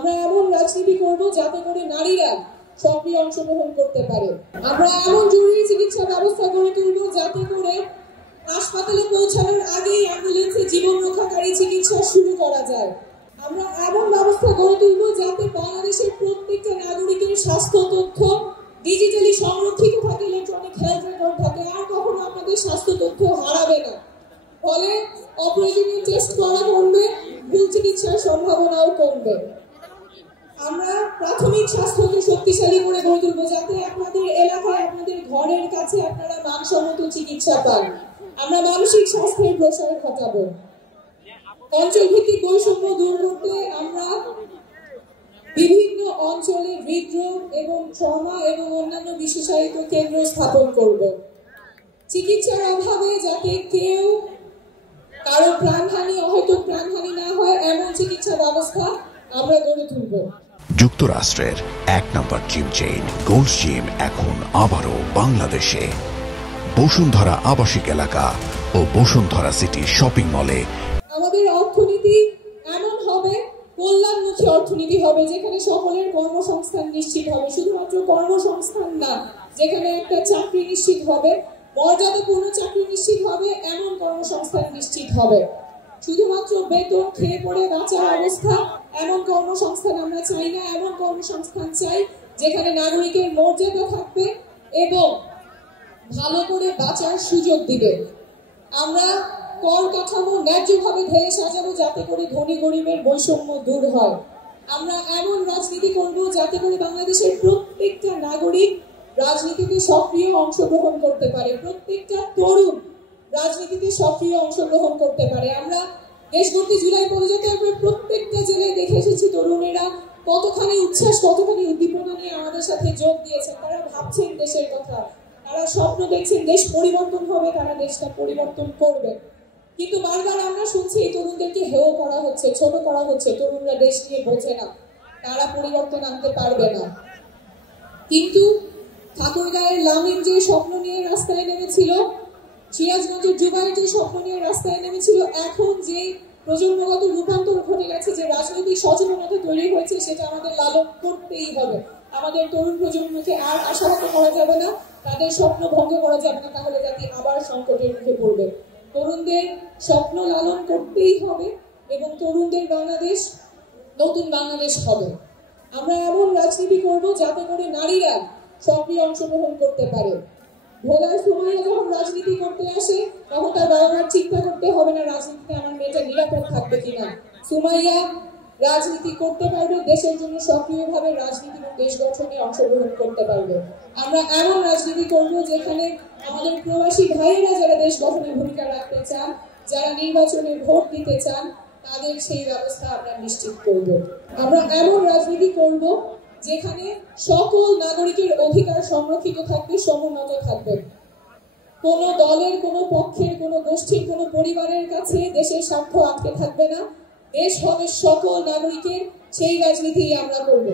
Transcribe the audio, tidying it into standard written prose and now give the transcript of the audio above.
আমরা এমন রাজনীতি করব যাতে করে নারীরা সক্রিয় অংশগ্রহণ করতে পারে। আমরা এমন জরুরি চিকিৎসা ব্যবস্থা গড়ে তুলব যাতে করে হাসপাতালে পৌঁছানোর আগেই অ্যাম্বুলেন্সে জীবন রক্ষাকারী চিকিৎসা শুরু করা যায়। আমরা এমন ব্যবস্থা গড়ে তুলব যাতে বাংলাদেশের প্রত্যেকটা নাগরিকের স্বাস্থ্য তথ্য ডিজিটালি সংরক্ষিত থাকে, ইলেকট্রনিক হেলথ রেকর্ড থাকে, আর কখনো আপনাদের স্বাস্থ্য তথ্য হারাবে না। ফলে অপ্রয়োজনীয় টেস্ট করা কমবে, ভুল চিকিৎসার সম্ভাবনাও কমবে। আমরা প্রাথমিক স্বাস্থ্যকে শক্তিশালী করে গড়ে তুলব যাতে আপনাদের এলাকায়, আপনাদের ঘরের কাছে আপনারা মানসম্মত চিকিৎসা পান। আমরা মানসিক স্বাস্থ্যের প্রসার ঘটাবো। অঞ্চলভিত্তিক বৈষম্য দূর করতে আমরা বিভিন্ন অঞ্চলে হৃদরোগ এবং ট্রমা এবং অন্যান্য বিশেষায়িত কেন্দ্র স্থাপন করব। চিকিৎসার অভাবে যাতে কেউ কারো প্রাণহানি, হয়তো প্রাণহানি না হয় এমন চিকিৎসা ব্যবস্থা আমরা গড়ে তুলব। যুক্তরাষ্ট্রের 1 নম্বর জিম চেইন গোল্ডস জিম এখন আবারও বাংলাদেশে। বসুন্ধরা আবাসিক এলাকা ও বসুন্ধরা সিটি শপিং মলে। আমাদের অর্থনীতি এমন হবে, কল্যাণমুখী অর্থনীতি হবে, যেখানে সকলের কর্মসংস্থান নিশ্চিত হবে। শুধুমাত্র কর্মসংস্থান না, যেখানে একটা চাকরি নিশ্চিত হবে, মর্যাদাপূর্ণ চাকরি নিশ্চিত হবে, এমন কর্মসংস্থান নিশ্চিত হবে। শুধুমাত্র বেতন খেয়ে পড়ে বাঁচার অবস্থা, এমন কর্মসংস্থান আমরা চাই না। এমন কর্মসংস্থান চাই যেখানে নাগরিকের মর্যাদা থাকবে এবং ভালো করে বাঁচার সুযোগ দিবে। আমরা কর কাঠামো ন্যায্যভাবে ঢেলে সাজাবো যাতে করে ধনী গরিবের বৈষম্য দূর হয়। আমরা এমন রাজনীতি করব যাতে করে বাংলাদেশের প্রত্যেকটা নাগরিক রাজনীতিতে সক্রিয় অংশগ্রহণ করতে পারে, প্রত্যেকটা তরুণ রাজনীতিতে সক্রিয় অংশগ্রহণ করতে পারে। আমরা দেশ গড়তে জুলাই পদযাত্রায় প্রত্যেকটা জেলায় দেখে এসেছি তরুণেরা কতখানি উচ্ছ্বাস, কতখানি উদ্দীপনা নিয়ে আমাদের সাথে যোগ দিয়েছেন। তারা ভাবছেন দেশের কথা, তারা স্বপ্ন দেখছেন দেশ পরিবর্তন হবে, তারা দেশটা পরিবর্তন করবে। কিন্তু বারবার আমরা শুনছি এই তরুণদেরকে হেয় করা হচ্ছে, ছোট করা হচ্ছে, তরুণরা দেশ নিয়ে বোঝে না, তারা পরিবর্তন আনতে পারবে না। কিন্তু ঠাকুরগাঁয়ের লামিন যে স্বপ্ন নিয়ে রাস্তায় নেমেছিল, সিরাজগঞ্জের জুবাইর যে স্বপ্ন নিয়ে রাস্তায় নেমেছিল, এখন যে প্রজন্মগত রূপান্তর ঘটে গেছে, যে রাজনৈতিক সচেতনতা তৈরি হয়েছে, সেটা আমাদের লালন করতেই হবে। আমাদের তরুণ প্রজন্মকে আর আশাহত করা যাবে না, তাদের স্বপ্ন ভঙ্গ করা যাবে না, তাহলে জাতি আবার সংকটের মুখে পড়বে। তরুণদের স্বপ্ন লালন করতেই হবে এবং তরুণদের বাংলাদেশ নতুন বাংলাদেশ হবে। আমরা এমন রাজনীতি করব যাতে করে নারীরা সক্রিয় অংশগ্রহণ করতে পারে। ভোলার সুমাইয়া যখন রাজনীতি করতে আসে তখন তার বাবা মার চিন্তা করতে হবে না রাজনীতিতে আমার মেয়েটা নিরাপদ থাকবে কিনা। সুমাইয়া রাজনীতি করতে পারবে, দেশের জন্য সক্রিয়ভাবে রাজনীতি এবং দেশ গঠনে অংশগ্রহণ করতে পারবে। আমরা এমন রাজনীতি করব যেখানে আমাদের প্রবাসী ভাইয়েরা যারা দেশ গঠনে ভূমিকা রাখতে চান, যারা নির্বাচনে ভোট দিতে চান, তাদের সেই ব্যবস্থা আমরা নিশ্চিত করব। আমরা এমন রাজনীতি করব যেখানে সকল নাগরিকের অধিকার সংরক্ষিত থাকবে, সমুন্নত থাকবে। কোনো দলের, কোনো পক্ষের, কোনো গোষ্ঠীর, কোনো পরিবারের কাছে দেশের স্বার্থ আটকে থাকবে না। দেশ হবে সকল নাগরিকের, সেই রাজনীতি আমরা করব।